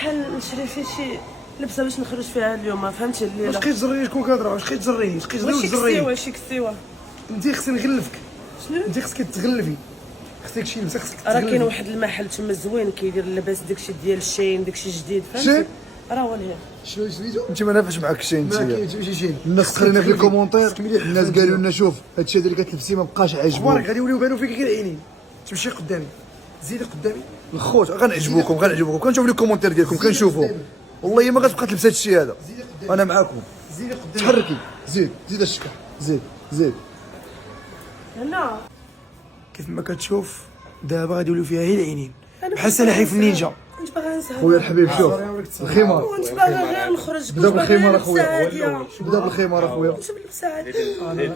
المحل نشري فيه شي لبسه باش نخرج فيها اليوم، فهمتي الليله. واش كيتجري شكون كنهضر؟ واش كيتجري؟ واش كيتجري وتجري؟ واش كسيوه انت خصني نغلفك. شنو؟ انت خصك تغلفي، خصك شي لبسه خصك راه تغلفي. كاين واحد المحل تما زوين كيدير اللباس داكشي ديال الشين داكشي جديد، شين؟ فهمتي؟ راه هو اللي شنو سميتو؟ انت ما نافعش معاك الشين ما انت. كاينش ماشي شي. الناس تخلينا في الكومونتير، الناس قالوا لنا شوف هادشي هذا اللي كتلبسي ما بقاش اخبارك عاجبوك. غادي يوليو يبانو فيك غير عينين. تمشي قدامي، زيدي قدامي. الخوت غنعجبوكم كنشوف لي الكومونتير ديالكم كنشوفوا. والله ما غتبقى تلبس هادشي هذا. انا معاكم. زيدي قدامي. تحركي زيد الشكل زيد. هنا كيف ما كتشوف دابا غادي يوليو فيها غير العينين أنا بحال سلاحف النينجا. كنت باغا نسهر خويا الحبيب شوف الخمار. كنت باغا غير نخرج، بدا كنت باغا بالخمار نلبس اخويا عاديه، بدا بالخمار اخويا. كنت بلبس عاديه. هادي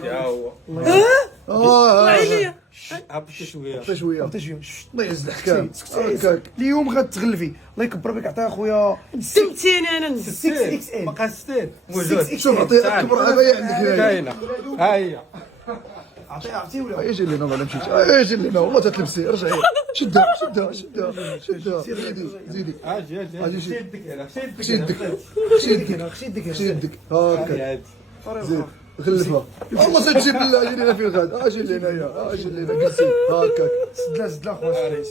ها هو عليا هبطي شويه حتى شويه عطي شويه. الله يعز الحكام هكاك. اليوم غتغلفي، الله يكبر بك عطيها خويا. دمتيني انا 6 اكس ال. بقى 60 موجود. شوف عطي اكبر عبايه عندك هنا. كاينه ها هي عطي ولا اجي لينا ما مشيتش اجي لينا والله تتلبسي رجعي شدها زيدي اجي شدك هنا شدك هاكا زيد غلفها والله تجيب لنا اجي لينا في الغد اجي لينا يا اجي لينا جلسي هاكا سدلا خويا.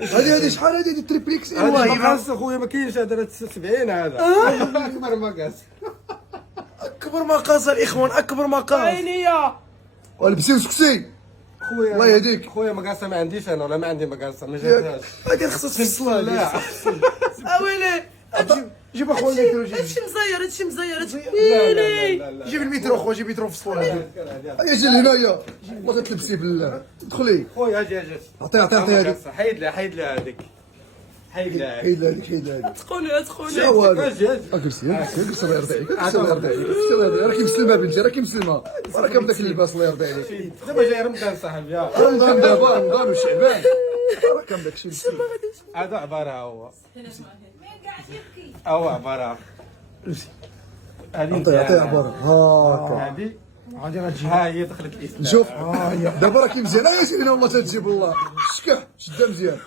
هذه شحال هذه تريبليكس والله مقاس اخويا ما كاينش هذا 70 هذا اكبر مقاس اكبر مقاس الاخوان، اكبر مقاس. عينيا ولبسي وسكسي خويا الله يهديك. خويا مقاسه ما عنديش انا ولا ما عندي مقاسه ما جاتهاش هذه خصها تفصلها. لا اويلي جيب اخويا هادشي مزير لا جيب المترو اخويا، جيب المترو فصلوا هذا. اجي لهنايا والله تتلبسي بالله دخلي خويا اجي عطي هذيك حيد لي هذيك حيد لي حيد هذيك تقولي شنو هذا اجي اجلسي الله يرضي عليك الله يرضي عليك راكي مسلمه بنتي راكي مسلمه راك بداك اللباس الله يرضي عليك. دابا جاي رمضان صاحبي رمضان دابا رمضان وشعبان راك بداك الشيء هذا عباره هو عباره عطي عباره هاكا هذه غادي غتجي. ها هي دخلت الاسلام شوف دابا راكي مزيانه يا سيدي والله تجيب الله شكح شدها مزيان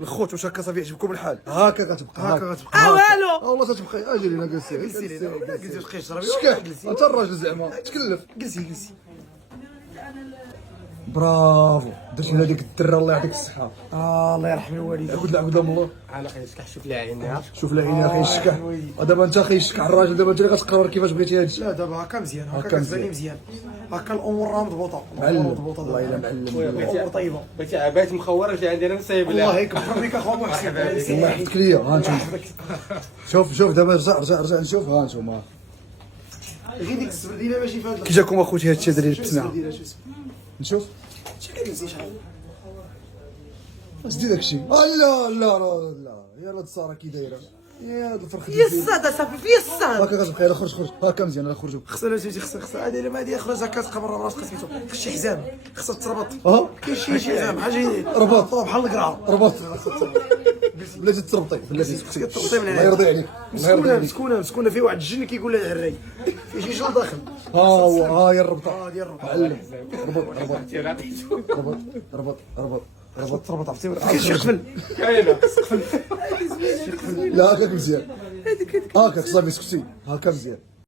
الخوت واش هكا صافي يعجبكم الحال هاكا غتبقى هاكا غتبقى. والو والله تتبقى اجي لينا جلسي جلسي بقي تشربي. شكح انت الراجل زعما تكلف جلسي. برافو درتي لنا ديك الدره الله يعطيك الصحه. الله يرحم الوالدين. عبد الله الله انا خيشكح شوف لي عينيها شوف العين اخي الشكح دابا انت اخي الشكح الراجل دابا انت اللي غتقرر كيفاش بغيتي هادشي. لا دابا هكا مزيان، هكا هكا مزيان. كتباني مزيان، هكا الامور راه مضبوطه. معلم مضبوطه والله الا معلم الامور طيبه. بغيتي عباية مخوره جا عندي انا نصايب الله لها يكبر بك اخويا محسن. الله يحفظك ليا ها نشوف شوف دابا رجع نشوف ها انتم غير ديك السبرديله ماشي في هذا. كي جاكم اخوتي هادشي هذا اللي لبسناه نشوف زيد داكشي لا يا راه الصاره كي دايره يا هاد الفرخه يا الصاد صافي في الصاد هاكا كتبقى خرج هاكا مزيان خرجوا خصها تجي خصها هذه لما هذه خرج هكا تقبر راسك سميتو شي حزام خصها تربط. كاين شي حزام حاجه رباط بحال القرعه رباط بلاتي تربطي بلاتي تربطي من الله يرضي عليك مسكونه في واحد الجن كيقول لها العراي في شي جل داخل. ها هو ها هي الربطه ديال الربط. معلم ربط تربط عرفتي كاين شي قفل. كاينه لا هكاك مزيان هكاك صافي سكتي هكا مزيان